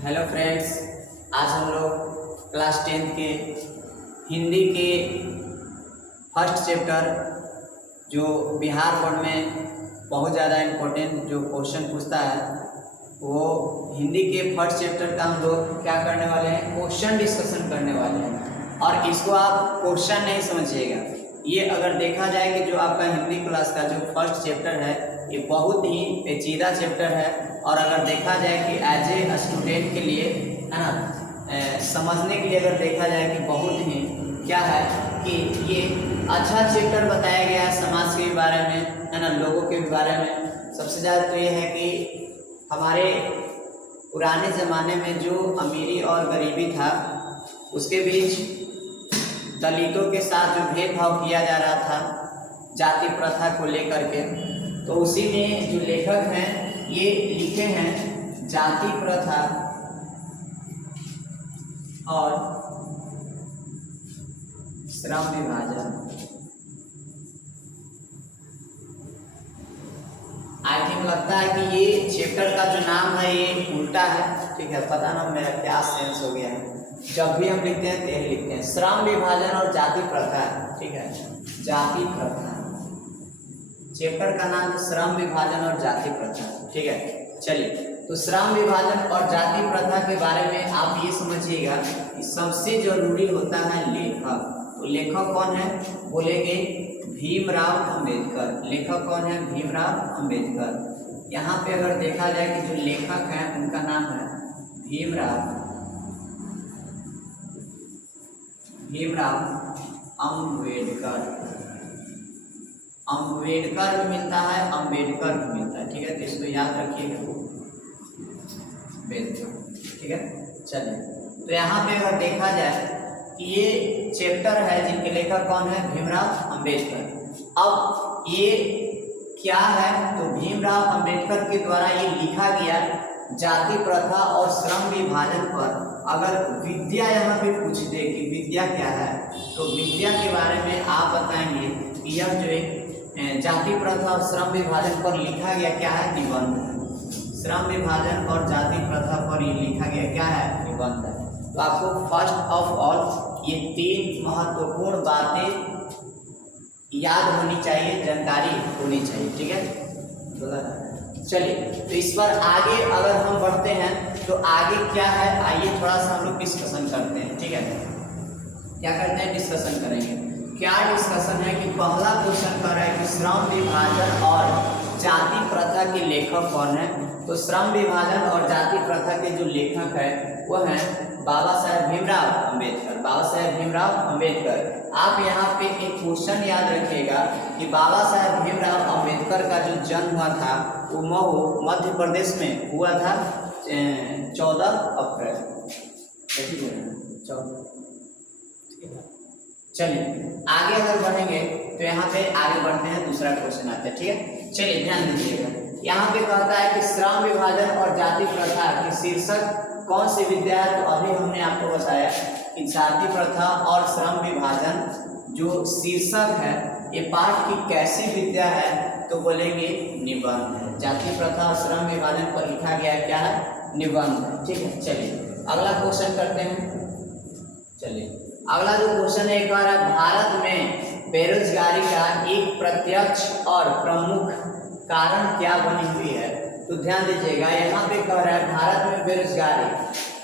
Hello friends, आज हम लोग क्लास 10 के हिंदी के फर्स्ट चैप्टर जो बिहार बोर्ड में बहुत ज़्यादा इम्पोर्टेंट जो क्वेश्चन पूछता है वो हिंदी के फर्स्ट चैप्टर का हम लोग क्या करने वाले हैं, क्वेश्चन डिस्कशन करने वाले हैं। और इसको आप क्वेश्चन नहीं समझिएगा, ये अगर देखा जाए कि जो आपका हिंदी क्लास का जो फर्स्ट चैप्टर है ये बहुत ही पेचीदा चैप्टर है। और अगर देखा जाए कि एज ए स्टूडेंट के लिए है ना, समझने के लिए अगर देखा जाए कि बहुत ही क्या है कि ये अच्छा चैप्टर बताया गया है समाज के बारे में, है ना, लोगों के बारे में। सबसे ज़्यादा तो ये है कि हमारे पुराने ज़माने में जो अमीरी और गरीबी था उसके बीच दलितों के साथ जो भेदभाव किया जा रहा था जाति प्रथा को लेकर के, तो उसी में जो लेखक हैं ये लिखे हैं जाति प्रथा और श्रम विभाजन। आई थिंक लगता है कि ये चैप्टर का जो नाम है ये उल्टा है, ठीक है, पता ना मेरा क्या सेंस हो गया है। जब भी हम लिखते हैं तेल लिखते हैं, श्रम विभाजन और जाति प्रथा, ठीक है, जाति प्रथा। चैप्टर का नाम है श्रम विभाजन और जाति प्रथा, ठीक है। चलिए, तो श्रम विभाजन और जाति प्रथा के बारे में आप ये समझिएगा कि सबसे जरूरी होता है लेखक। तो लेखक कौन है बोलेंगे? भीमराव अंबेडकर। लेखक कौन है? भीमराव अंबेडकर। यहाँ पे अगर देखा जाए कि जो लेखक हैं उनका नाम है भीमराव अंबेडकर। अंबेडकर भी मिलता है, अंबेडकर भी मिलता है, ठीक है, तो इसको याद रखिएगा, ठीक है। चलिए, तो यहाँ पे अगर देखा जाए कि ये चैप्टर है जिनके लेखक कौन है? भीमराव अंबेडकर। अब ये क्या है? तो भीमराव अंबेडकर के द्वारा ये लिखा गया जाति प्रथा और श्रम विभाजन पर अगर विद्या यहाँ पे पूछ दे कि विद्या क्या है, तो विद्या के बारे में आप बताएंगे कि यह जो एक जाति प्रथा और श्रम विभाजन पर लिखा गया क्या है? निबंध है। श्रम विभाजन और जाति प्रथा पर ये लिखा गया क्या है? निबंध है। तो आपको फर्स्ट ऑफ ऑल ये तीन महत्वपूर्ण बातें याद होनी चाहिए, जानकारी होनी चाहिए, ठीक है। चलिए, तो इस पर आगे अगर हम बढ़ते हैं तो आगे क्या है, आइए थोड़ा सा हम लोग डिस्कशन करते हैं, ठीक है। क्या करते हैं? डिस्कशन करेंगे। क्या डिस्कशन है कि पहला क्वेश्चन कर रहा है कि श्रम विभाजन और जाति प्रथा के लेखक कौन है? तो श्रम विभाजन और जाति प्रथा के जो लेखक है वो हैं बाबा साहेब भीमराव अंबेडकर। बाबा साहेब भीमराव अंबेडकर। आप यहाँ पे एक क्वेश्चन याद रखिएगा कि बाबा साहेब भीमराव अंबेडकर का जो जन्म हुआ था वो मऊ मध्य प्रदेश में हुआ था 14 अप्रैल। चलिए, आगे अगर बढ़ेंगे तो यहाँ पे आगे बढ़ते हैं, दूसरा क्वेश्चन आता है, ठीक है। चलिए, ध्यान दीजिएगा, यहाँ पे कहता है कि श्रम विभाजन और जाति प्रथा की शीर्षक कौन सी विद्या है? तो अभी हमने आपको बताया कि जाति प्रथा और श्रम विभाजन जो शीर्षक है ये पाठ की कैसी विद्या है? तो बोलेंगे निबंध है। जाति प्रथा और श्रम विभाजन पर लिखा गया क्या है? निबंध है, ठीक है। चलिए, अगला क्वेश्चन करते हैं। चलिए, अगला जो क्वेश्चन है एक बार, भारत में बेरोजगारी का एक प्रत्यक्ष और प्रमुख कारण क्या बनी हुई है? तो ध्यान दीजिएगा, यहाँ पे कह रहा है भारत में बेरोजगारी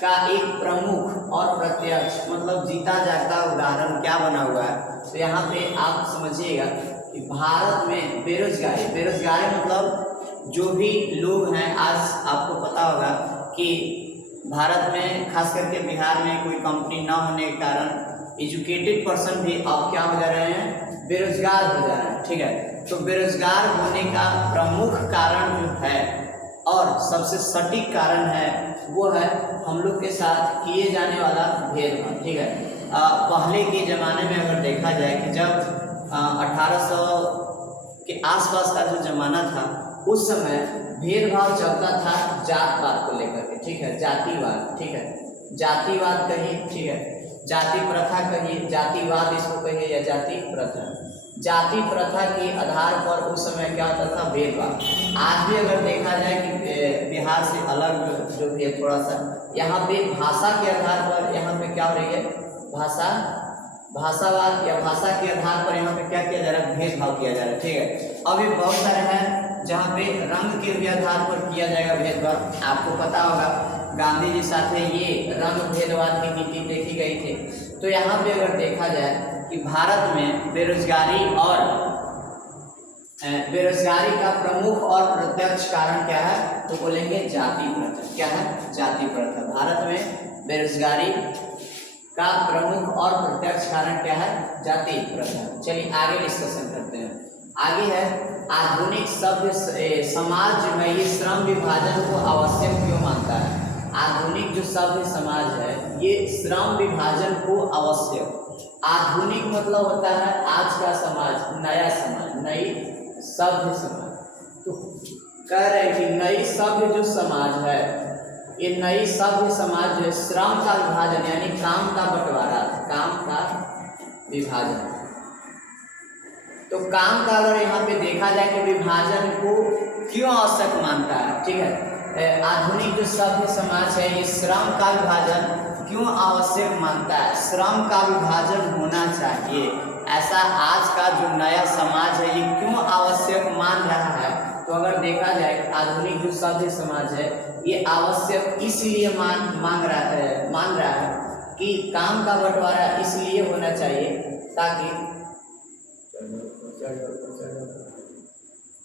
का एक प्रमुख और प्रत्यक्ष मतलब जीता जागता उदाहरण क्या बना हुआ है? तो यहाँ पे आप समझिएगा कि भारत में बेरोजगारी मतलब जो भी लोग हैं, आज आपको पता होगा कि भारत में खास करके बिहार में कोई कंपनी ना होने के कारण एजुकेटेड पर्सन भी अब क्या हो जा रहे हैं? बेरोजगार हो जा रहे हैं, ठीक है। तो बेरोजगार होने का प्रमुख कारण जो है और सबसे सटीक कारण है वो है हम लोग के साथ किए जाने वाला भेदभाव, ठीक है। पहले के ज़माने में अगर देखा जाए कि जब 1800 के आसपास का जो ज़माना था उस समय भेदभाव चलता था जात पात को लेकर के, ठीक है, जातिवाद, ठीक है, जातिवाद कहिए, ठीक है, जाति प्रथा कहिए, जातिवाद इसको कहिए या जाति प्रथा। जाति प्रथा के आधार पर उस समय क्या होता था? भेदभाव। आज भी अगर देखा जाए कि बिहार से अलग जो भी है थोड़ा सा। यहाँ पे भाषा के आधार पर यहाँ पे क्या हो रही है, भाषावाद या भाषा के आधार पर यहाँ पे क्या किया जा रहा है, भेदभाव किया जा रहा है। ठीक है, अभी बहुत सारे हैं जहाँ पे रंग के भी आधार पर किया जाएगा भेदभाव। आपको पता होगा गांधी जी साथ ये रंग भेदवाद की नीति देखी गई थी। तो यहाँ पे अगर देखा जाए कि भारत में बेरोजगारी का प्रमुख और प्रत्यक्ष कारण क्या है, तो बोलेंगे जाति प्रथा। क्या है, जाति प्रथा। भारत में बेरोजगारी का प्रमुख और प्रत्यक्ष कारण क्या है, जाति प्रथा। चलिए आगे डिस्कशन करते हैं। आगे है आधुनिक सभ्य समाज में ये श्रम विभाजन को आवश्यक क्यों मानता है। आधुनिक जो सभ्य समाज है ये श्रम विभाजन को आवश्यक। आधुनिक मतलब होता है आज का समाज, नया समाज, नई सभ्य समाज। तो कह रहे हैं कि नई सभ्य जो समाज है, ये नई सभ्य समाज जो है श्रम का विभाजन यानी काम का बंटवारा, काम का विभाजन। तो काम का अगर यहाँ पे देखा जाए कि विभाजन को क्यों आवश्यक मानता है। ठीक है, आधुनिक जो सभ्य समाज है ये श्रम का विभाजन क्यों आवश्यक मानता है, श्रम का विभाजन होना चाहिए, ऐसा आज का जो नया समाज है ये क्यों आवश्यक मान रहा है। तो अगर देखा जाए आधुनिक जो सभ्य समाज है ये आवश्यक इसलिए मान रहा है कि काम का बंटवारा इसलिए होना चाहिए ताकि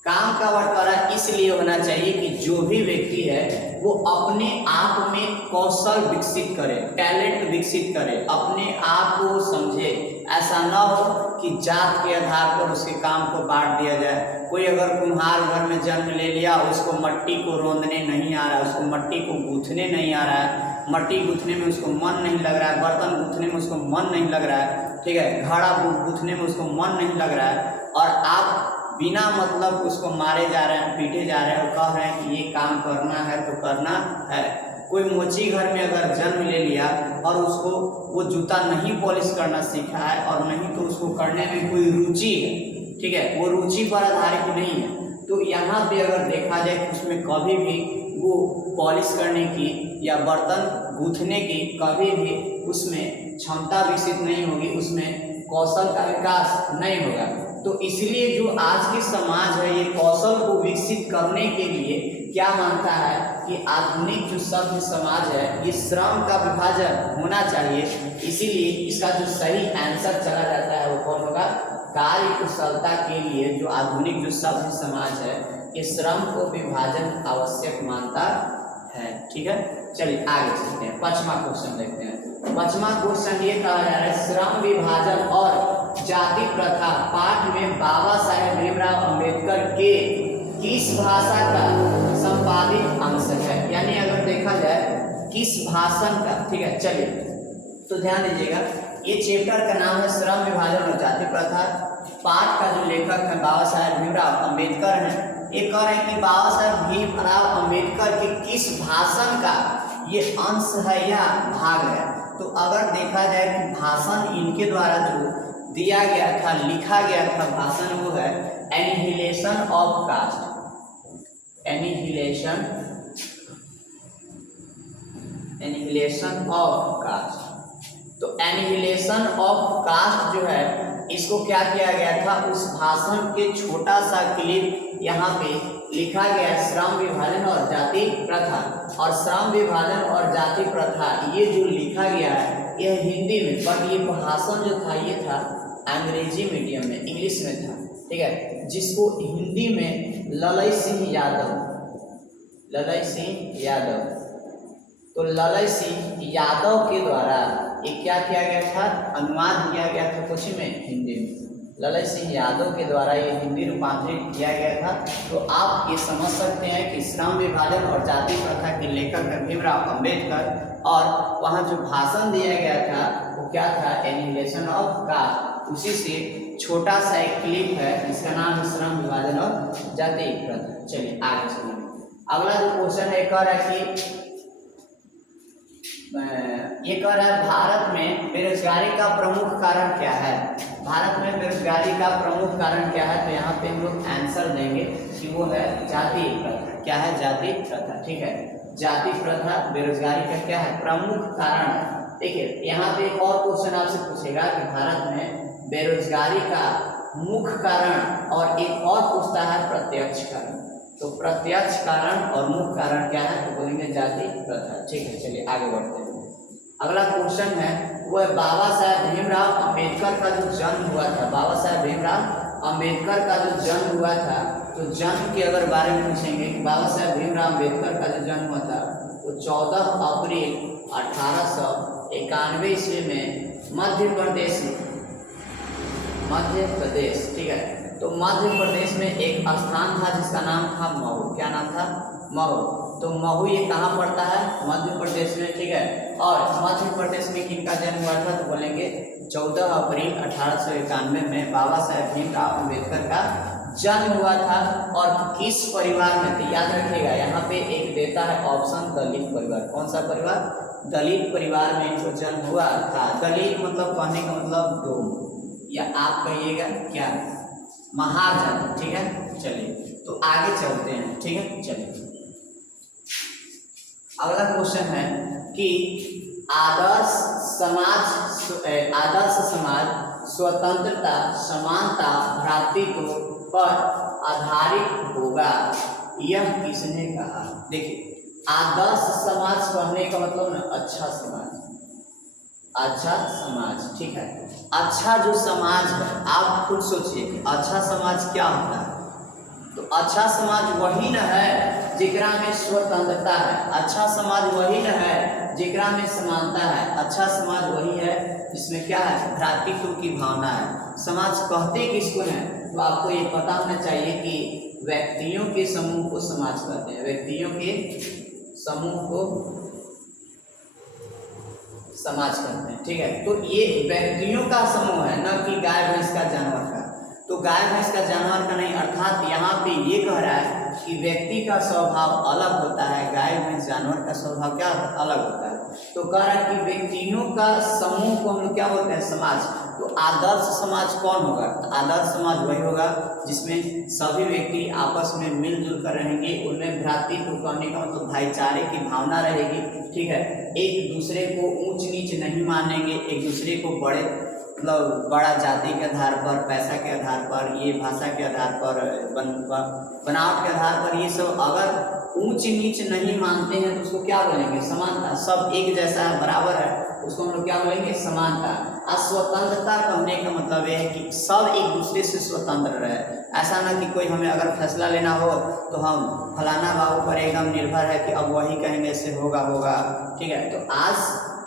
काम का बंटवारा इसलिए होना चाहिए कि जो भी व्यक्ति है वो अपने आप में कौशल विकसित करे, टैलेंट विकसित करे, अपने आप को समझे। ऐसा न हो कि जात के आधार पर उसके काम को बांट दिया जाए। कोई अगर कुम्हार घर में जन्म ले लिया, उसको मट्टी को रौंदने नहीं आ रहा है, उसको मट्टी को गूंथने नहीं आ रहा है, मट्टी गूंथने में उसको मन नहीं लग रहा है, बर्तन गूंथने में उसको मन नहीं लग रहा है, ठीक है, घड़ा गूंथने में उसको मन नहीं लग रहा है, और आप बिना मतलब उसको मारे जा रहे हैं, पीटे जा रहे हैं और कह रहे हैं कि ये काम करना है तो करना है। कोई मोची घर में अगर जन्म ले लिया और उसको वो जूता नहीं पॉलिश करना सीखा है और नहीं तो उसको करने में कोई रुचि है, ठीक है, वो रुचि पर आधारित नहीं है, तो यहाँ पे अगर देखा जाए कि उसमें कभी भी वो पॉलिश करने की या बर्तन गूंथने की कभी भी उसमें क्षमता विकसित नहीं होगी, उसमें कौशल का विकास नहीं होगा। तो इसलिए जो आज की समाज है ये कौशल को विकसित करने के लिए क्या मानता है कि आधुनिक जो सभ्य समाज है ये श्रम का विभाजन होना चाहिए। इसीलिए इसका जो सही आंसर चला जाता है वो कौन होगा, कार्य कुशलता के लिए जो आधुनिक जो सभ्य समाज है ये श्रम को विभाजन आवश्यक मानता है। ठीक है, चलिए आगे चलते हैं, 5वां क्वेश्चन देखते हैं। 5वां क्वेश्चन ये कहा जा रहा है श्रम विभाजन और जाति प्रथा पाठ में बाबा साहेब भीमराव अंबेडकर के किस भाषा का संपादित अंश है, यानी अगर देखा जाए किस भाषण का। ठीक है, चलिए तो ध्यान दीजिएगा, ये चैप्टर का नाम है श्रम विभाजन और जाति प्रथा। पाठ का जो लेखक है बाबा साहेब भीमराव अंबेडकर हैं। ये कह रहे हैं कि बाबा साहेब भीमराव अंबेडकर के किस भाषण का ये अंश है या भाग है। तो अगर देखा जाए कि भाषण इनके द्वारा जो दिया गया था, लिखा गया था भाषण, वो है annihilation of caste. Annihilation of caste. तो एनिहिलेशन ऑफ कास्ट जो है इसको क्या किया गया था, उस भाषण के छोटा सा क्लिप यहाँ पे लिखा गया श्रम विभाजन और जाति प्रथा। और श्रम विभाजन और जाति प्रथा ये जो लिखा गया है यह हिंदी में, बट ये भाषण जो था ये था अंग्रेजी मीडियम में, इंग्लिश में था। ठीक है, जिसको हिंदी में ललई सिंह यादव, तो ललई सिंह यादव के द्वारा ये क्या किया गया था, अनुवाद किया गया था कुछ में हिंदी में। ललई सिंह यादव के द्वारा ये हिंदी रूपांतरित किया गया था। तो आप ये समझ सकते हैं कि श्रम विभाजन और जाति प्रथा के लेखक है भीमराव अंबेडकर, और वहाँ जो भाषण दिया गया था वो क्या था, एनिहिलेशन ऑफ कास्ट। उसी से छोटा सा एक क्लिप है जिसका नाम है श्रम विभाजन और जाति प्रथा। चलिए आगे चलिए, अगला जो क्वेश्चन है कह रहा है कि ये कह रहा है भारत में बेरोजगारी का प्रमुख कारण क्या है। भारत में बेरोजगारी का प्रमुख कारण क्या है, तो यहाँ पे हम लोग आंसर देंगे कि वो है जाति प्रथा। क्या है? जाति प्रथा। ठीक है, जाति प्रथा बेरोजगारी का क्या है? प्रमुख कारण है। देखिए यहाँ पे एक और क्वेश्चन आपसे पूछेगा कि भारत में बेरोजगारी का मुख्य कारण, और एक और पूछता है प्रत्यक्ष कारण। तो प्रत्यक्ष कारण और मुख्य कारण क्या है? तो बोलेंगे जाति प्रथा। ठीक है, चलिए आगे बढ़ते हैं। अगला क्वेश्चन है वो है बाबा साहेब भीमराव अंबेडकर का जो जन्म हुआ था, बाबा साहेब भीमराव अंबेडकर का जो जन्म हुआ था, तो जन्म के अगर बारे में पूछेंगे कि बाबा साहेब भीमराव अंबेडकर का जो जन्म हुआ था वो 14 अप्रैल 1891 ईस्वी में मध्य प्रदेश, ठीक है, तो मध्य प्रदेश में एक स्थान था जिसका नाम था महू। क्या नाम था? महू। तो महू ये कहाँ पड़ता है? मध्य प्रदेश में। ठीक है, और मध्य प्रदेश में किनका जन्म हुआ था? तो बोलेंगे 14 अप्रैल 1891 में बाबा साहेब भीमराव अंबेडकर का जन्म हुआ था। और किस परिवार में? तो याद रखिएगा यहाँ पे एक देता है ऑप्शन दलित परिवार। कौन सा परिवार? दलित परिवार में इनको जन्म हुआ था। दलित मतलब कहने का मतलब डोम, या आप कहिएगा क्या? महार जाति। ठीक है, चलिए तो आगे चलते हैं। ठीक है, चलिए अगला क्वेश्चन है कि आदर्श समाज स्वतंत्रता, समानता, भ्रातृत्व पर आधारित होगा, यह किसने कहा? देखिए आदर्श समाज कहने का मतलब ना अच्छा समाज, अच्छा समाज। ठीक है, अच्छा जो समाज है, आप खुद सोचिए कि अच्छा समाज क्या होता है? तो अच्छा समाज वही न है जिकरा में स्वतंत्रता है, अच्छा समाज वही न है जिकरा में समानता है, अच्छा समाज वही है जिसमें क्या है? भ्रातृत्व की भावना है। समाज कहते किसको है? तो आपको ये पता होना चाहिए कि व्यक्तियों के समूह को समाज कहते हैं, व्यक्तियों के समूह को समाज कहते हैं। ठीक है, तो ये व्यक्तियों का समूह है, न कि गाय भैंस का, जानवर का। तो गाय भैंस का, जानवर का नहीं, अर्थात यहाँ पे ये कह रहा है कि व्यक्ति का स्वभाव अलग होता है, गाय भैंस जानवर का स्वभाव क्या अलग होता है। तो कह रहा है कि व्यक्तियों का समूह को हम लोग क्या बोलते हैं? समाज। तो आदर्श समाज कौन होगा? तो आदर्श समाज वही होगा जिसमें सभी व्यक्ति आपस में मिलजुल कर रहेंगे, उनमें भ्रातृत्व कहने का मतलब भाईचारे की भावना रहेगी। ठीक है, एक दूसरे को ऊंच नीच नहीं मानेंगे, एक दूसरे को बड़े मतलब बड़ा जाति के आधार पर, पैसा के आधार पर, ये भाषा के आधार पर, बनावट के आधार पर, ये सब अगर ऊंच नीच नहीं मानते हैं तो उसको क्या बोलेंगे? समानता। सब एक जैसा है, बराबर है, उसको हम लोग क्या बोलेंगे? समानता। स्वतंत्रता कहने का मतलब यह है कि सब एक दूसरे से स्वतंत्र रहे। ऐसा ना कि कोई हमें अगर फैसला लेना हो तो हम फलाना बाबू पर एकदम निर्भर है कि अब वही कहेंगे ऐसे होगा। ठीक है, तो आज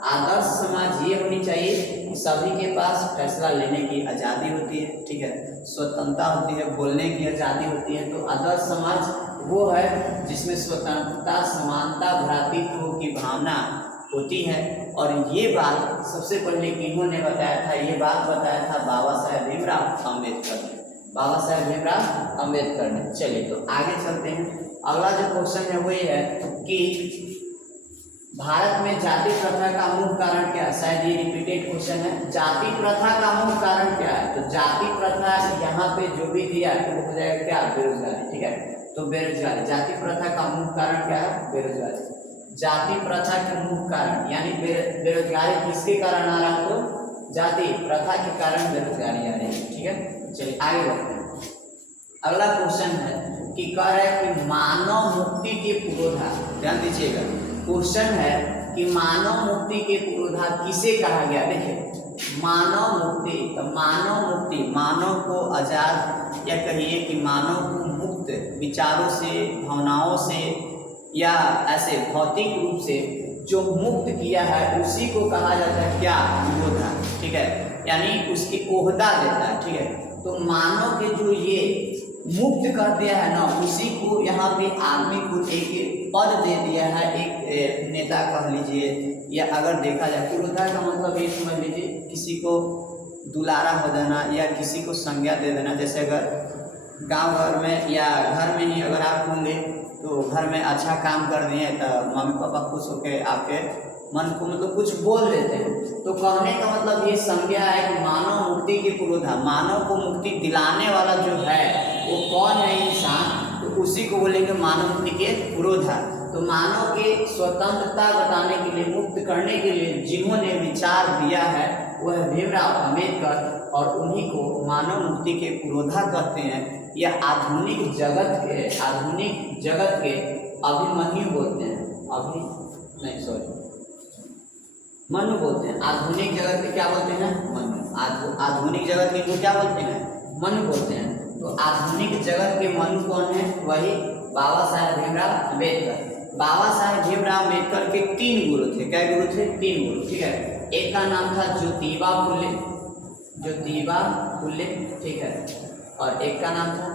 आदर्श समाज ये होनी चाहिए कि सभी के पास फैसला लेने की आज़ादी होती है। ठीक है, स्वतंत्रता होती है, बोलने की आज़ादी होती है। तो आदर्श समाज वो है जिसमें स्वतंत्रता, समानता, भ्रातृत्व की भावना होती है। और ये बात सबसे पहले किन्होंने बताया था? ये बात बताया था बाबा साहेब भीमराव अम्बेडकर ने, बाबा साहेब भीमराव अम्बेडकर ने। चलिए तो आगे चलते हैं। अगला जो क्वेश्चन है वो ये है कि भारत में जाति प्रथा का मुख्य कारण क्या है? शायद ये रिपीटेड क्वेश्चन है। जाति प्रथा का मुख्य कारण क्या है? तो जाति प्रथा यहाँ पे जो भी दिया है वो हो जाएगा क्या? बेरोजगारी। ठीक है, तो बेरोजगारी, जाति प्रथा का मुख्य कारण क्या है? बेरोजगारी। जाति प्रथा के मुख्य कारण यानी बेरोजगारी किसके कारण आ रहा है? तो जाति प्रथा के कारण बेरोजगारी आ रही है। ठीक है, चलिए आगे बढ़ते हैं। अगला क्वेश्चन है कि कह रहा है कि मानव मुक्ति के पुरोधा, ध्यान दीजिएगा, क्वेश्चन है कि मानव मुक्ति के पुरोधा किसे कहा गया? देखिए मानव मुक्ति, तो मानव मुक्ति, मानव को आजाद या कहिए कि मानव को मुक्त विचारों से, भावनाओं से या ऐसे भौतिक रूप से जो मुक्त किया है उसी को कहा जाता है क्या? पुरोधा। ठीक है, यानी उसकी ओहदा देता है। ठीक है, तो मानव के जो ये मुक्त कर दिया है ना, उसी को यहाँ पे आदमी को एक पद दे दिया है, एक नेता कह लीजिए, या अगर देखा जाए पुरोधा का मतलब ये समझ लीजिए किसी को दुलारा हो देना या किसी को संज्ञा दे देना। जैसे अगर गांव घर में या घर में ही अगर आप होंगे तो घर में अच्छा काम कर दिए तो मम्मी पापा खुश होकर आपके मन को मतलब कुछ बोल देते हैं। तो कहने का मतलब ये संज्ञा है कि मानव मुक्ति के पुरोधा, मानव को मुक्ति दिलाने वाला जो है वो कौन है? इंसान। तो उसी को बोलेंगे मानव मुक्ति के पुरोधा। तो मानव के स्वतंत्रता बताने के लिए, मुक्त करने के लिए जिन्होंने विचार दिया है वह भीमराव अम्बेडकर, और उन्हीं को मानव मुक्ति के पुरोधा कहते हैं। यह आधुनिक जगत के अभिमन्यु बोलते हैं, मनु बोलते हैं। आधुनिक जगत के क्या बोलते हैं? मनु। आधुनिक जगत के को क्या बोलते हैं? मनु बोलते हैं। तो आधुनिक जगत के मनु कौन है? वही बाबा साहेब भीमराव अम्बेडकर। बाबा साहेब भीमराव अम्बेडकर के 3 गुरु थे। क्या गुरु थे? 3 गुरु, ठीक है। एक का नाम था ज्योतिबा फुले, ठीक है, और एक का नाम था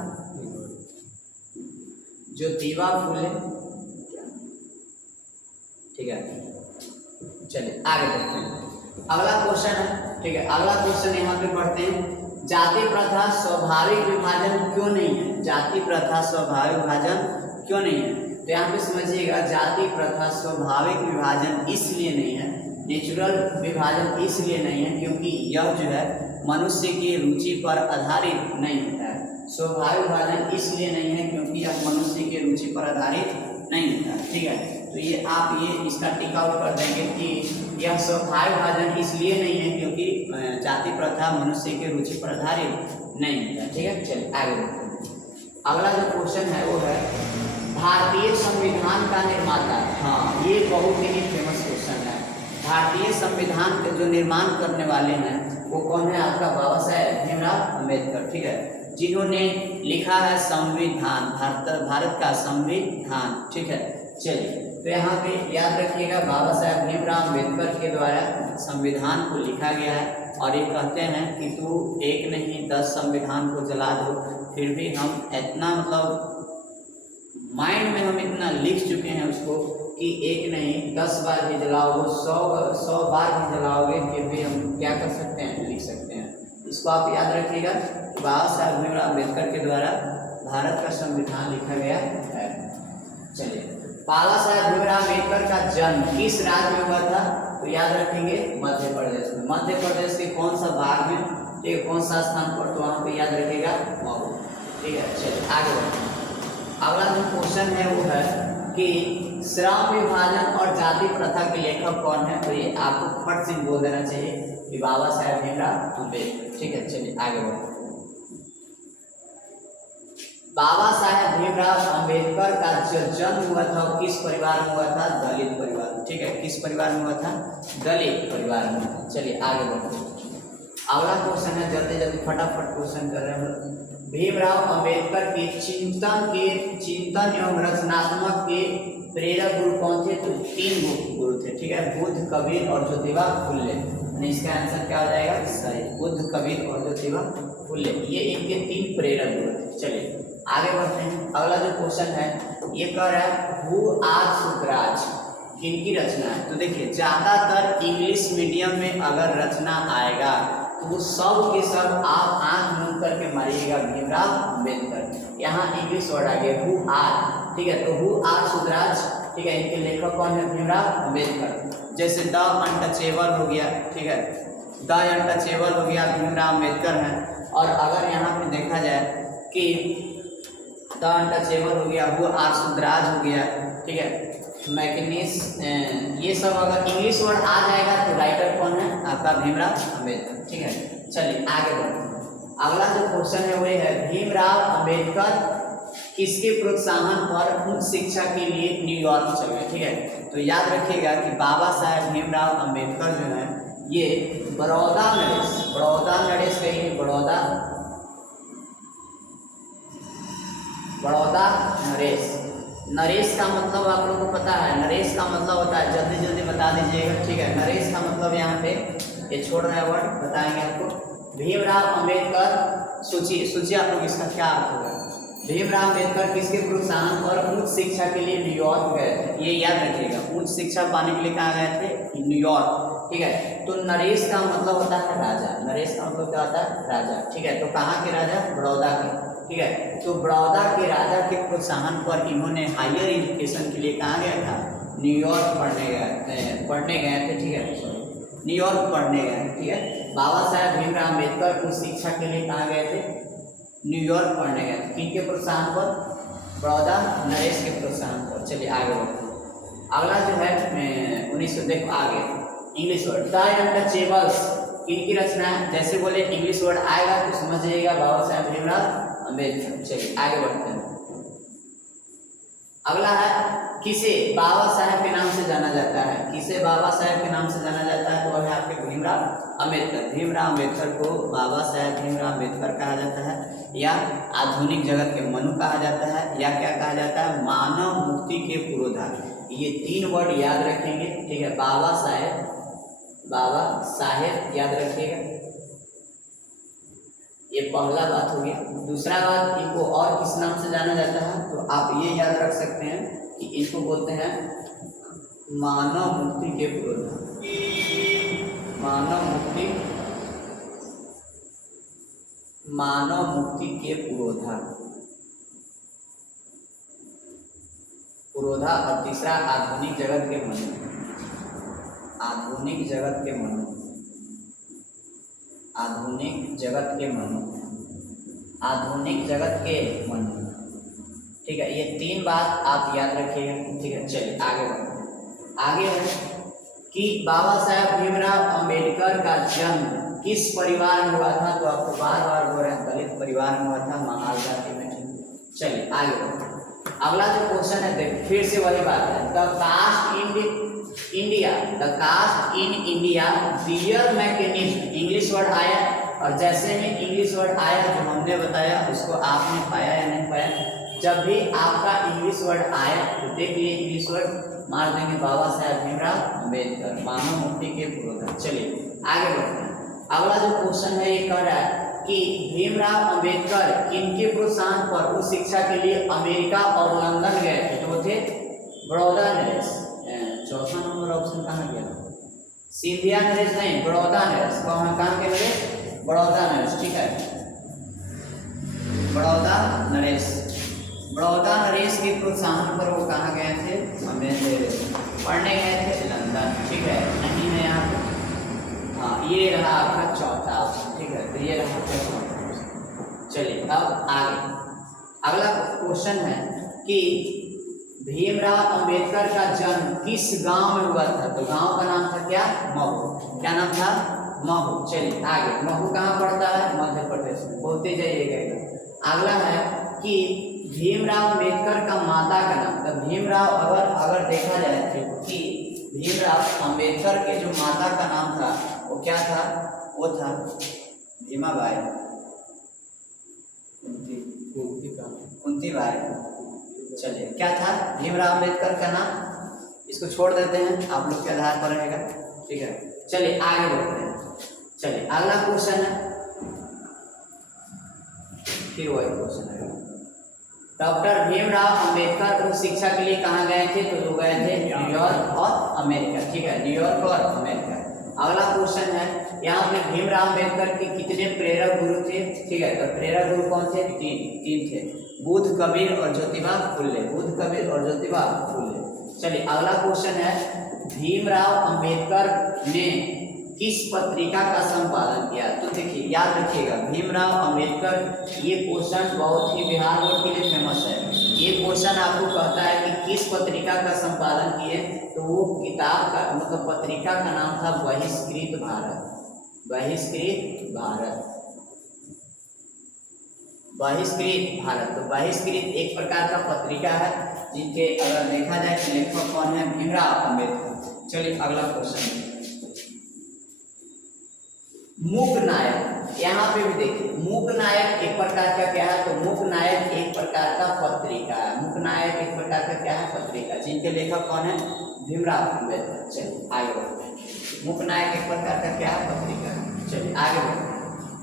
ज्योतिबा फुले, ठीक है। चलिए आगे बढ़ते हैं। अगला क्वेश्चन है, ठीक है। अगला क्वेश्चन यहाँ पे पढ़ते हैं, जाति प्रथा स्वाभाविक विभाजन क्यों नहीं है? जाति प्रथा स्वाभाविक विभाजन क्यों नहीं है? तो यहाँ पे समझिएगा, जाति प्रथा स्वाभाविक विभाजन इसलिए नहीं है, नेचुरल विभाजन इसलिए नहीं है क्योंकि यह जो है मनुष्य की रुचि पर आधारित नहीं होता है। स्वाभाविक विभाजन इसलिए नहीं है क्योंकि यह मनुष्य की रुचि पर आधारित नहीं होता है, ठीक है। तो ये आप इसका टिक आउट कर देंगे कि यह स्वाभाविक विभाजन इसलिए नहीं है क्योंकि जाति प्रथा मनुष्य की रुचि पर आधारित नहीं होता है, ठीक है। चलिए आगे बढ़ते हैं। अगला जो क्वेश्चन है वो है, भारतीय संविधान का निर्माता। हाँ, ये बहुत ही फेमस क्वेश्चन है। भारतीय संविधान के जो निर्माण करने वाले हैं वो कौन है? आपका बाबा साहेब भीमराव अम्बेडकर, ठीक है, जिन्होंने लिखा है संविधान, भारत का संविधान, ठीक है। चलिए, तो यहाँ पे याद रखिएगा, बाबा साहेब भीमराव अम्बेडकर के द्वारा संविधान को लिखा गया है। और ये कहते हैं कि तू एक नहीं 10 संविधान को जला दो, फिर भी हम इतना मतलब माइंड में हम इतना लिख चुके हैं उसको कि एक नहीं 10 बार भी जलाओगे, 100 बार भी जलाओगे, फिर भी हम क्या कर सकते हैं? लिख सकते हैं। इसको आप याद रखिएगा, बाबा साहेब भीमराव अम्बेडकर के द्वारा भारत का संविधान लिखा गया है। चलिए, बाबा साहेब भीमराव अम्बेडकर का जन्म किस राज्य में हुआ था? तो याद रखेंगे मध्य प्रदेश में। मध्य प्रदेश के कौन सा भाग में, ठीक है, कौन सा स्थान पर? तो वहाँ पे याद रखेगा मऊ, ठीक है। चलिए आगे बढ़ते हैं। अगला जो क्वेश्चन है वो है कि श्रम विभाजन और जाति प्रथा के लेखक कौन है? तो ये आपको फट से बोल देना चाहिए कि बाबा साहेब भीमराव अम्बेडकर, ठीक है। चलिए आगे बढ़ते हैं। बाबा साहेब भीमराव अम्बेडकर का जो जन्म हुआ था वो किस परिवार में हुआ था? दलित परिवार में, ठीक है। किस परिवार में हुआ था? दलित परिवार में। चलिए आगे बढ़ते हैं। अगला क्वेश्चन है, जल्दी जल्दी फटाफट क्वेश्चन कर रहे हैं। भीमराव अम्बेडकर के चिंतन एवं रचनात्मक के प्रेरक गुरु कौन थे? तो 3 गुरु थे, ठीक है, बुद्ध, कबीर और ज्योतिबा फुले। इसका आंसर क्या हो जाएगा? सही, बुद्ध, कबीर और ज्योतिबा फुले, ये इनके 3 प्रेरक गुरु थे। चलिए आगे बढ़ते हैं। अगला जो क्वेश्चन है ये कह रहा है, हु आर सुखराज किनकी रचना है? तो देखिए, ज्यादातर इंग्लिश मीडियम में अगर रचना आएगा तो वो सब के सब आप आंख मूंद करके मारिएगा भीमराव अम्बेडकर। यहाँ इंग्लिश वर्ड आ गया हु आर, ठीक है। तो हु आर सुखराज, ठीक है, इनके लेखक कौन है? भीमराव अम्बेडकर। जैसे द अनटचेबल हो गया, ठीक है, द अनटचेबल हो गया, भीमराव अम्बेडकर है। और अगर यहाँ पे देखा जाए कि द अनटचेबल हो गया, हु आर सुखराज हो गया, ठीक है, मैकनिस, ये सब अगर इंग्लिश वर्ड आ जाएगा तो राइटर कौन है? आपका भीमराव अम्बेडकर, ठीक है। चलिए आगे बढ़ते हैं। अगला जो क्वेश्चन है वो है, भीमराव अम्बेडकर किसके प्रोत्साहन पर उच्च शिक्षा के लिए न्यूयॉर्क चले? ठीक है, तो याद रखिएगा कि बाबा साहेब भीमराव अम्बेडकर जो है ये बड़ौदा नरेश कहिए, बड़ौदा नरेश का मतलब आप लोगों को पता है? नरेश का मतलब होता है, जल्दी जल्दी बता दीजिएगा, ठीक है। नरेश का मतलब यहाँ पे ये छोड़ रहे वर्ड बताएंगे आपको। भीमराव अम्बेडकर, सोचिए आप लोग इसका क्या अर्थ होगा। भीमराव अम्बेडकर किसके प्रोत्साहन पर उच्च शिक्षा के लिए न्यूयॉर्क गए थे? ये याद रखिएगा, उच्च शिक्षा पाने के लिए कहाँ गए थे? न्यूयॉर्क, ठीक है। तो नरेश का मतलब होता है राजा, नरेश का मतलब क्या होता है? राजा, ठीक है। तो कहाँ के राजा? बड़ौदा के, ठीक है। तो बड़ौदा के राजा के प्रोत्साहन पर इन्होंने हायर एजुकेशन के लिए कहाँ गया था? न्यूयॉर्क पढ़ने गए थे, ठीक है, न्यूयॉर्क पढ़ने गए, ठीक है। बाबा साहेब भीमराव अम्बेडकर उच्च शिक्षा के लिए कहाँ गए थे? न्यूयॉर्क पढ़ने गए थे। किनके प्रोत्साहन पर? बड़ौदा नरेश के प्रोत्साहन पर। चलिए आगे बढ़ते हैं। अगला जो है 1900 देखो आगे इंग्लिश वर्ड द अनटचेबल्स किनकी रचना है? जैसे बोले इंग्लिश वर्ड आएगा तो समझ जाइएगा बाबा साहेब भीमराव अम्बेडकर। चलिए आगे बढ़ते हैं। अगला है किसे बाबा साहेब के नाम से जाना जाता है? किसे बाबा साहेब के नाम से जाना जाता है? तो वह है आपके भीमराव अम्बेडकर। भीमराव अम्बेडकर को बाबा साहेब भीमराव अम्बेडकर कहा जाता है, या आधुनिक जगत के मनु कहा जाता है, या क्या कहा जाता है? मानव मुक्ति के पुरोधा। ये तीन वर्ड याद रखेंगे, ठीक है। बाबा साहेब याद रखिएगा, ये पहला बात हो गया। दूसरा बात, इनको और किस नाम से जाना जाता है? तो आप ये याद रख सकते हैं कि इनको बोलते हैं मानव मुक्ति के पुरोधा। मानव मुक्ति के पुरोधा। और तीसरा आधुनिक जगत के मनु। आधुनिक जगत के मनु। ठीक है, ये तीन बात आप याद रखिएगा, ठीक है। चलिए आगे बढ़ते हैं। आगे है कि बाबा साहेब भीमराव अम्बेडकर का जन्म किस परिवार में हुआ था? तो आपको बार बार बोल रहे हैं दलित परिवार में हुआ था, महाल जाति में। चलिए आगे बढ़ते हैं। अगला जो क्वेश्चन है देखिए, फिर से वही बात है। The caste in India real mechanism English word आया, और जैसे ही इंग्लिश वर्ड आया जो हमने बताया उसको आपने पाया या नहीं पाया? जब भी आपका इंग्लिश वर्ड आया तो देख लिए इंग्लिश वर्ड मार देंगे बाबा साहेब भीमराव अम्बेडकर, मानव मुक्ति के पुरोधा। चलिए आगे बढ़ते हैं। अगला जो क्वेश्चन है ये कह रहा है कि भीमराव अम्बेडकर किनके प्रोत्साहन पर उच्च शिक्षा के लिए अमेरिका और लंदन गए थे? जो थे बड़ौदा नरेश। चौथा नंबर ऑप्शन कहाँ गया? सिंधिया नरेश नहीं, बड़ौदा नरेश। कहाँ के नरेश? बड़ौदा नरेश, ठीक है। बड़ौदा नरेश के प्रोत्साहन पर वो कहाँ गए थे? पढ़ने गए थे लंदन, ठीक है। नहीं है यहाँ पे, हाँ ये रहा आपका चौथा ऑप्शन, ठीक है। तो ये रहा आपका चौथा ऑप्शन। चलिए अब आगे अगला क्वेश्चन है कि भीमराव अम्बेडकर का जन्म किस गांव में हुआ था? तो गांव का नाम था क्या? महू। क्या नाम था? महू। चलिए आगे, महू कहाँ पड़ता है? मध्य प्रदेश में। बोलते जाइएगा। अगला है कि भीमराव अम्बेडकर का माता का नाम। तो भीमराव अगर देखा जाए कि भीमराव अम्बेडकर के जो माता का नाम था वो क्या था? वो था भीमाबाई, कुंती बाई। चलिए क्या था भीमराव अम्बेडकर का नाम? इसको छोड़ देते हैं, आप लोग के आधार पर रहेगा, ठीक है। चलिए आगे बढ़ते हैं। चलिए अगला क्वेश्चन है, फिर वही क्वेश्चन है। डॉक्टर भीमराव अम्बेडकर उच्च शिक्षा के लिए कहाँ गए थे? तो वो गए थे न्यूयॉर्क और अमेरिका, ठीक है। न्यूयॉर्क और अमेरिका। अगला क्वेश्चन है, यहाँ पे भीमराव अम्बेडकर के कितने प्रेरक गुरु थे? ठीक है, तो प्रेरक गुरु कौन थे? तीन थे, बुद्ध, कबीर और ज्योतिबा फुले। बुद्ध, कबीर और ज्योतिबा फुले। चलिए अगला क्वेश्चन है, भीमराव अम्बेडकर ने किस पत्रिका का संपादन किया? तो देखिए याद रखिएगा भीमराव अम्बेडकर, ये क्वेश्चन बहुत ही बिहार बोर्ड के लिए फेमस है। ये क्वेश्चन आपको कहता है कि किस पत्रिका का संपादन किए? तो वो किताब का मतलब पत्रिका का नाम था बहिष्कृत भारत। बहिष्कृत भारत। तो बहिष्कृत एक प्रकार का पत्रिका है जिनके अगर देखा जाए कि लेखक कौन है? भीमराव अम्बेडकर। चलिए अगला क्वेश्चन, मूक नायक। यहाँ पे भी देखिए मूक नायक एक प्रकार का क्या है? तो मूक नायक एक प्रकार का पत्रिका है। मूक नायक एक प्रकार का क्या है? पत्रिका, जिनके लेखक कौन है? भीमराव अम्बेडकर। चलिए आगे बढ़ते हैं। मूक नायक एक प्रकार का क्या है? पत्रिका। चलिए आगे बढ़ते हैं।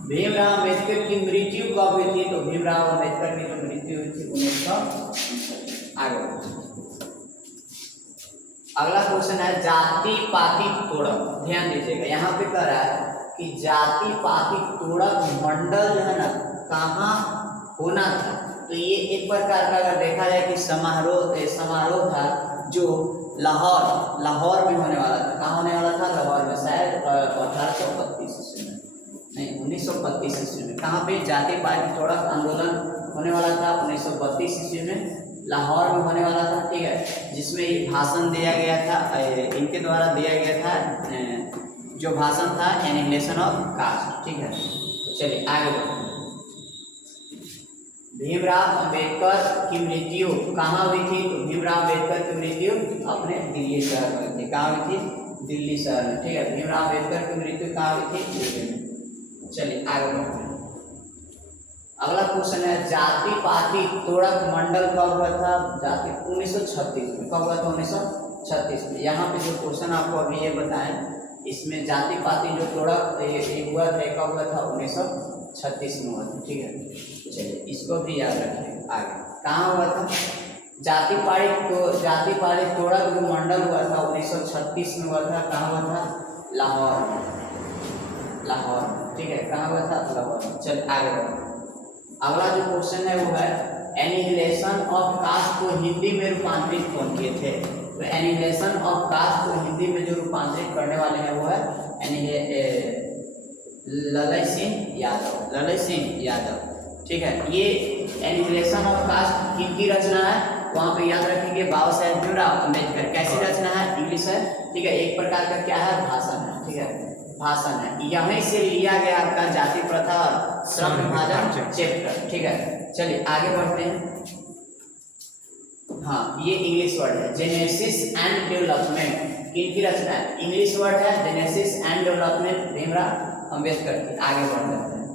भीमराव अम्बेडकर की मृत्यु कब हुई थी? तो भीमराव अम्बेडकर की जो मृत्यु हुई थी 1900। आगे बढ़ते हैं। अगला क्वेश्चन है जाति पाति तोड़क। ध्यान दीजिएगा, यहाँ पे कह रहा है कि जाति पाति तोड़क मंडल जो है ना कहाँ होना था? तो ये एक प्रकार का अगर देखा जाए कि समारोह था जो लाहौर में होने वाला था। कहाँ होने वाला था? लाहौर में, शायद 1832 ईस्वी में, नहीं 1932 ईस्वी में। कहाँ पे? जाति पाति तोड़क आंदोलन होने वाला था 1932 ईस्वी में लाहौर में होने वाला था, ठीक है, जिसमें ये भाषण दिया गया था, इनके द्वारा दिया गया था, जो भाषण था एनिहिलेशन ऑफ कास्ट, ठीक है। तो चलिए आगे बढ़ते हैं। भीमराव अंबेडकर की मृत्यु कहाँ हुई थी? तो भीमराव अंबेडकर की मृत्यु अपने दिल्ली शहर में थी। कहाँ हुई थी? दिल्ली शहर में, ठीक है। भीमराव अंबेडकर की मृत्यु कहाँ हुई थी? दिल्ली में। चलिए आगे बढ़ते हैं। अगला क्वेश्चन है जाति पाति तोड़क मंडल कब हुआ था? जाति 1936 में। कब हुआ था? 1936 में। यहाँ पे जो क्वेश्चन आपको अभी ये बताएं, इसमें जाति पाति जो तोड़क ये हुआ था, कब हुआ था? 1936 में हुआ था, ठीक है। चलिए इसको भी याद रखें। आगे कहाँ हुआ था? जाति पाति तोड़क जो मंडल हुआ था 1936 में हुआ था। कहाँ हुआ था? लाहौर, ठीक है। कहाँ हुआ था? लाहौर। चलिए आगे बढ़ते। अगला जो क्वेश्चन है वो है एनिहिलेशन ऑफ कास्ट को हिंदी में रूपांतरित कौन किए थे? तो एनिहिलेशन ऑफ कास्ट को हिंदी में जो रूपांतरित करने वाले हैं वो है ललय सिंह यादव, ठीक है। ये एनिहिलेशन ऑफ कास्ट किनकी रचना है? वहाँ पे याद रखेंगे बाबा साहेब भीमराव अम्बेडकर। कैसी रचना है? इंग्लिश है, ठीक है। एक प्रकार का क्या है? भाषण है, ठीक है, भाषण है। यहीं से लिया गया आपका जाति प्रथा और श्रम विभाजन चैप्टर, ठीक है। चलिए आगे बढ़ते हैं। हाँ, ये इंग्लिश वर्ड है जेनेसिस एंड डेवलपमेंट। किनकी रचना है? इंग्लिश वर्ड है genesis and development Bhimrao Ambedkar की। आगे बढ़ जाते हैं।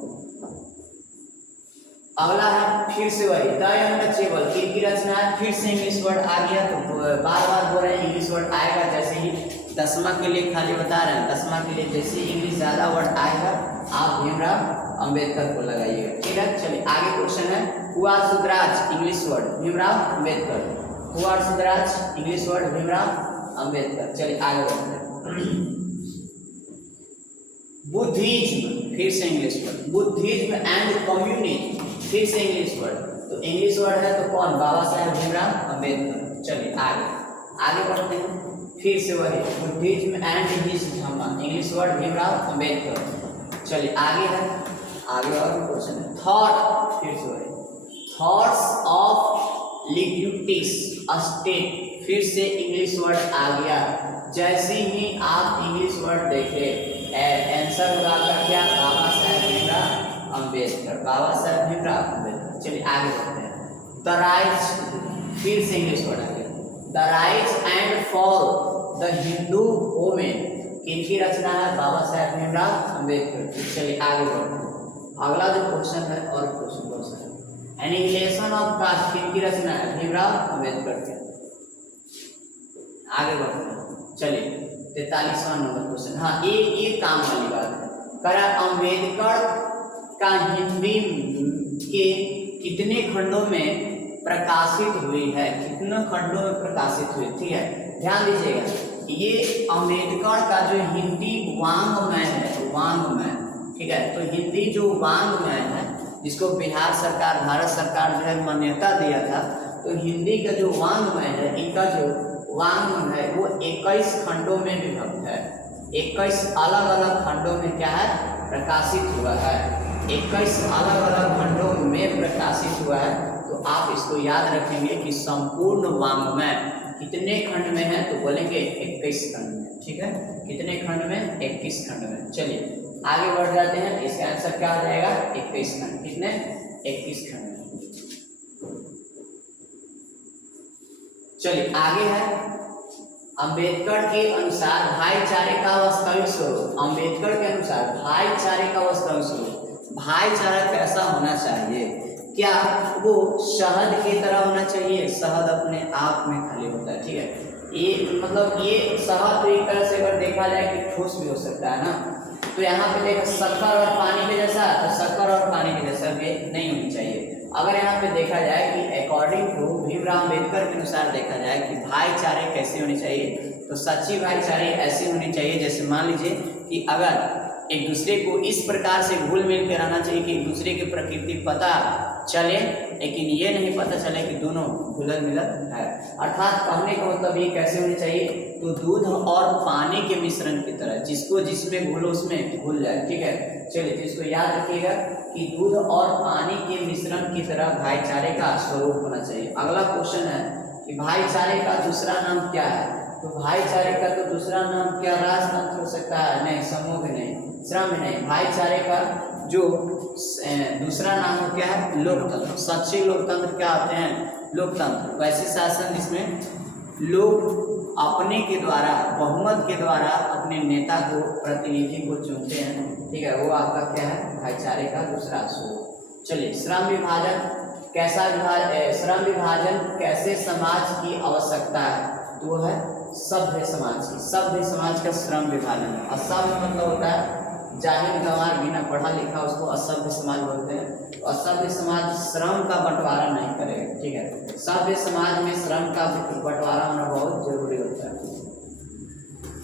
अगला है फिर से वही द अनटचेबल। किनकी रचना है? फिर से इंग्लिश वर्ड आ गया, तो बार बार बोल रहे हैं इंग्लिश वर्ड आएगा। जैसे ही 10वां के लिए खाली बता रहे हैं, 10वां के लिए जैसे इंग्लिश ज्यादा वर्ड आएगा आप भीमराव अंबेडकर को लगाइएगा, ठीक है। चलिए आगे क्वेश्चन है who are Shudras. English word Bhimrao Ambedkar. Who are Shudras English word Bhimrao Ambedkar. चलिए आगे बढ़ते हैं। बुद्धिज्म फिर से English word, Buddhism and communism फिर से इंग्लिश वर्ड। तो इंग्लिश वर्ड है तो कौन? बाबा साहेब भीमराव अंबेडकर। चलिए आगे बढ़ते हैं। फिर से वही Buddhism and his Dhamma, English word Bhimrao Ambedkar. चलिए आगे और क्वेश्चन है थॉट। फिर से वही थॉट्स ऑफ लिग्यूटिस स्टेट। फिर से इंग्लिश वर्ड आ गया। जैसे ही आप इंग्लिश वर्ड देखें आंसर होगा आपका क्या? बाबा साहेब भीमराव अंबेडकर, बाबा साहेब भीमराव अंबेडकर। चलिए आगे बढ़ते हैं। द राइट्स फिर से इंग्लिश वर्ड आ गया। The rights and fall the Hindu women. किनकी रचना है? बाबा साहेब भीमराव अंबेडकर। चलिए आगे बढ़ते हैं। अगला जो क्वेश्चन है और क्वेश्चन है एनिहिलेशन ऑफ कास्ट। किनकी रचना है? भीमराव अंबेडकर के। आगे बढ़ते हैं। चलिए 43वां नंबर क्वेश्चन। हाँ, ये काम वाली बात है। करा अंबेडकर का हिंदी के कितने खंडों में प्रकाशित हुई है? कितने खंडों में प्रकाशित हुई? ठीक है, ध्यान दीजिएगा। ये अंबेडकर का जो हिंदी वांग्मय है, वांग्मय, ठीक है, तो हिंदी जो वांग्मय है जिसको बिहार सरकार, भारत सरकार जो है मान्यता दिया था, तो हिंदी का जो वांग्मय है, इनका जो वांग्मय है वो 21 खंडों में विभक्त है। 21 अलग अलग खंडों में क्या है? प्रकाशित हुआ है। 21 अलग अलग खंडों में प्रकाशित हुआ है। तो आप इसको याद रखेंगे कि संपूर्ण वांग्मय कितने खंड में है? तो बोलेंगे 21 खंड में। ठीक है, कितने खंड में? 21 खंड में। चलिए आगे बढ़ जाते हैं। इसका आंसर क्या आ जाएगा? 21 खंड। कितने? 21 खंड में। चलिए आगे है अंबेडकर के अनुसार भाईचारे का वास्तविक स्वरूप। अंबेडकर के अनुसार भाईचारे का वास्तविक स्वरूप, भाईचारा कैसा होना चाहिए? क्या वो शहद की तरह होना चाहिए? शहद अपने आप में खाली होता है, ठीक है, ये मतलब ये शहद एक तरह से अगर देखा जाए कि ठोस भी हो सकता है ना, तो यहाँ पे देखो शक्कर और पानी के जैसा, तो शक्कर और पानी के जैसा भी नहीं होनी चाहिए। अगर यहाँ पे देखा जाए कि अकॉर्डिंग टू भीमराव अम्बेडकर के अनुसार देखा जाए कि भाईचारे कैसे होने चाहिए, तो सच्ची भाईचारे ऐसी होनी चाहिए जैसे मान लीजिए कि अगर एक दूसरे को इस प्रकार से घुल मिल के रहना चाहिए कि एक दूसरे की प्रकृति पता चले, लेकिन ये नहीं पता चले कि दोनों घुलल मिलल है। अर्थात कहने का मतलब ये कैसे होनी चाहिए? तो दूध और पानी के मिश्रण की तरह, जिसको जिसमें घुलो उसमें घुल जाए। ठीक है, चलिए तो इसको याद रखिएगा। कि दूध और पानी के मिश्रण की तरह भाईचारे का स्वरूप होना चाहिए। अगला क्वेश्चन है कि भाईचारे का दूसरा नाम क्या है? तो भाईचारे का तो दूसरा नाम क्या राजतंत्र हो सकता है? नहीं, समूह नहीं, श्रम नहीं। भाईचारे का जो दूसरा नाम क्या है? लोकतंत्र। सच्चे लोकतंत्र क्या होते हैं? लोकतंत्र। वैसे शासन जिसमें लोग अपने के द्वारा, बहुमत के द्वारा अपने नेता को, प्रतिनिधि को चुनते हैं, ठीक है, वो आपका क्या है? भाईचारे का दूसरा स्वरूप। चलिए, श्रम विभाजन कैसा श्रम विभाजन कैसे समाज की आवश्यकता है? तो वो है सभ्य समाज की। सभ्य समाज का श्रम विभाजन है। असभ्य मतलब होता है जाहिर गंवार, बिना पढ़ा लिखा, उसको असभ्य समाज बोलते हैं। तो असभ्य समाज श्रम का बंटवारा नहीं करेगा, ठीक है। सभ्य समाज में श्रम का बंटवारा होना बहुत जरूरी होता है।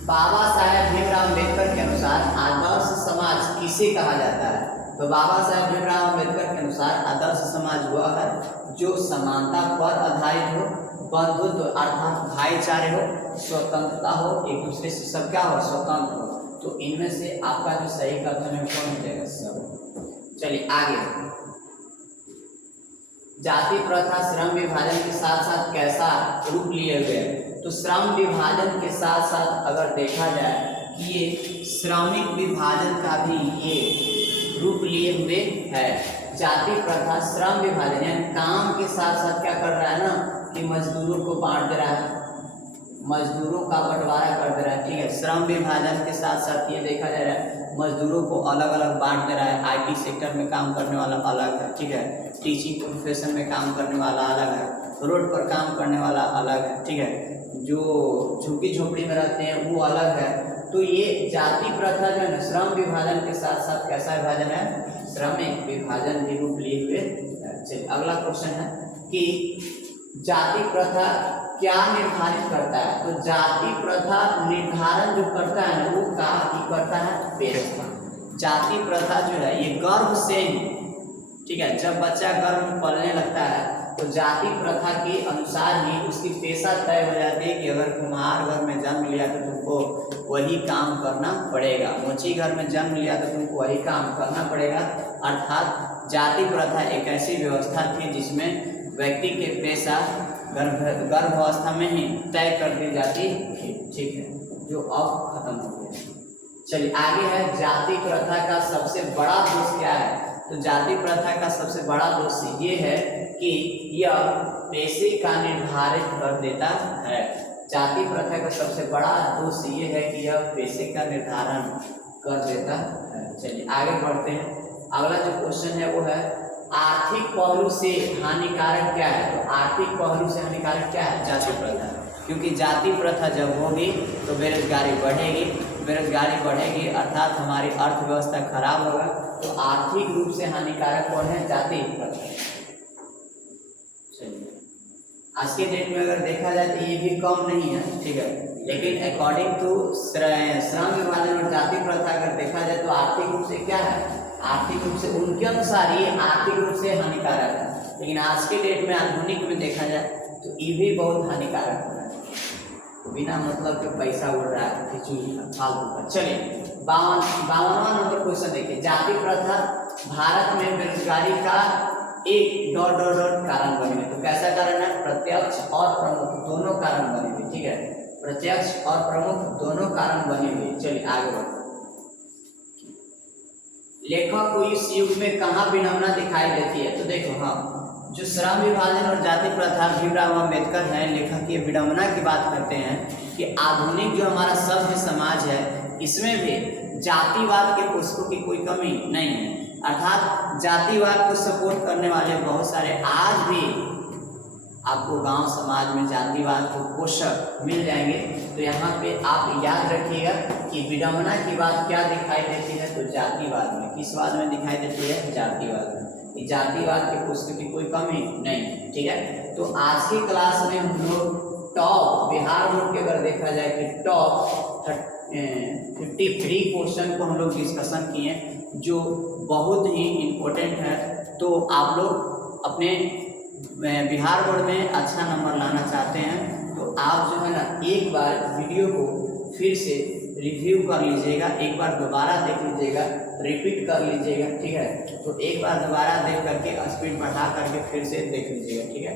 बाबा साहेब भीमराव अम्बेडकर के अनुसार आदर्श समाज किसे कहा जाता है? तो बाबा साहेब भीमराव अम्बेडकर के अनुसार आदर्श समाज वह है जो समानता पर आधारित हो, बंधुत्व अर्थात भाईचारे हो, स्वतंत्रता हो, एक दूसरे से सब क्या हो? स्वतंत्र हो। तो इनमें से आपका जो सही कथन है कौन हो जाएगा? सब। चलिए आगे, जाति प्रथा श्रम विभाजन के साथ साथ कैसा रूप लिए हुए? तो श्रम विभाजन के साथ साथ अगर देखा जाए कि ये श्रमिक विभाजन का भी ये रूप लिए हुए है। जाति प्रथा श्रम विभाजन यानी काम के साथ साथ क्या कर रहा है ना, कि मजदूरों को बांट दे रहा है, मजदूरों का बंटवारा कर दे रहा है, ठीक है। श्रम विभाजन के साथ साथ ये देखा जा रहा है मजदूरों को अलग अलग बांट दे रहा है। आईटी सेक्टर में काम करने वाला अलग है, ठीक है। टीचिंग प्रोफेशन में काम करने वाला अलग है, रोड पर काम करने वाला अलग है, ठीक है। जो झुग्गी झोपड़ी में रहते हैं वो अलग है। तो ये जाति प्रथा जो है ना, श्रम विभाजन के साथ साथ कैसा विभाजन है? श्रमिक विभाजन भी रूप लिए हुए। चलिए अगला क्वेश्चन है कि जाति प्रथा क्या निर्धारित करता है? तो जाति प्रथा निर्धारण जो करता है ना, वो क्या करता है? पेशा। जाति प्रथा जो है ये गर्भ से ही, ठीक है, जब बच्चा गर्भ में पलने लगता है तो जाति प्रथा के अनुसार ही उसकी पेशा तय हो जाती है कि अगर कुम्हार घर में जन्म लिया तो तुमको वही काम करना पड़ेगा, मोची घर में जन्म लिया तो तुमको वही काम करना पड़ेगा। अर्थात जाति प्रथा एक ऐसी व्यवस्था थी जिसमें व्यक्ति के पेशा गर्भावस्था में ही तय कर दी जाती थी, ठीक है, जो अब खत्म हो गया। चलिए आगे है, जाति प्रथा का सबसे बड़ा दोष क्या है? तो जाति प्रथा का सबसे बड़ा दोष ये है कि यह पेशे का निर्धारित कर देता है। जाति प्रथा का सबसे बड़ा दोष ये है कि यह पेशे का निर्धारण कर देता है। चलिए आगे बढ़ते हैं। अगला जो क्वेश्चन है वो है आर्थिक पहलू से हानिकारक क्या है? तो आर्थिक पहलू से हानिकारक क्या है? जाति प्रथा। क्योंकि जाति प्रथा जब होगी तो बेरोजगारी बढ़ेगी, बेरोजगारी बढ़ेगी अर्थात हमारी अर्थव्यवस्था खराब होगा। तो आर्थिक रूप से हानिकारक कौन है? जाति प्रथा। चलिए आज के डेट में अगर देखा जाए तो ये भी कम नहीं है, ठीक है, लेकिन अकॉर्डिंग टू श्रम विभाजन और जाति प्रथा अगर देखा जाए तो आर्थिक रूप से क्या है? आर्थिक रूप से उनके अनुसार ये आर्थिक रूप से हानिकारक है, लेकिन आज के डेट में आधुनिक में देखा जाए तो ये भी बहुत हानिकारक हो रहा है। बिना मतलब के पैसा उड़ रहा है, फिजूल का, फालतू का। चलिए 52वां नंबर क्वेश्चन देखिए। जाति प्रथा भारत में बेरोजगारी का एक कारण बनी हुई। तो कैसा कारण है? प्रत्यक्ष और प्रमुख दोनों कारण बने हुए, ठीक है, प्रत्यक्ष और प्रमुख दोनों कारण बने हुए। चलिए आगे बढ़ते। लेखक को इस युग में कहाँ विडंबना दिखाई देती है? तो देखो, हाँ, जो श्रम विभाजन और जाति प्रथा भीमराव अम्बेडकर हैं, लेखक ये विडंबना की बात करते हैं कि आधुनिक जो हमारा सभ्य समाज है इसमें भी जातिवाद के पुष्पों की कोई कमी नहीं है। अर्थात जातिवाद को सपोर्ट करने वाले बहुत सारे आज भी आपको गांव समाज में जातिवाद को पोषक मिल जाएंगे। तो यहाँ पे आप याद रखिएगा कि विडंबना की बात क्या दिखाई देती है? तो जातिवाद में। किस बात में दिखाई देती है? जातिवाद में। जातिवाद के पुष्प की कोई कमी नहीं, ठीक है। तो आज की क्लास में हम लोग टॉप बिहार बोर्ड के अगर देखा जाए कि टॉप 53 क्वेश्चन को हम लोग डिस्कशन किए जो बहुत ही इम्पोर्टेंट है। तो आप लोग अपने बिहार बोर्ड में अच्छा नंबर लाना चाहते हैं तो आप जो है ना एक बार वीडियो को फिर से रिव्यू कर लीजिएगा, एक बार दोबारा देख लीजिएगा, रिपीट कर लीजिएगा, ठीक है। तो एक बार दोबारा देख करके स्पीड बढ़ा करके फिर से देख लीजिएगा, ठीक है।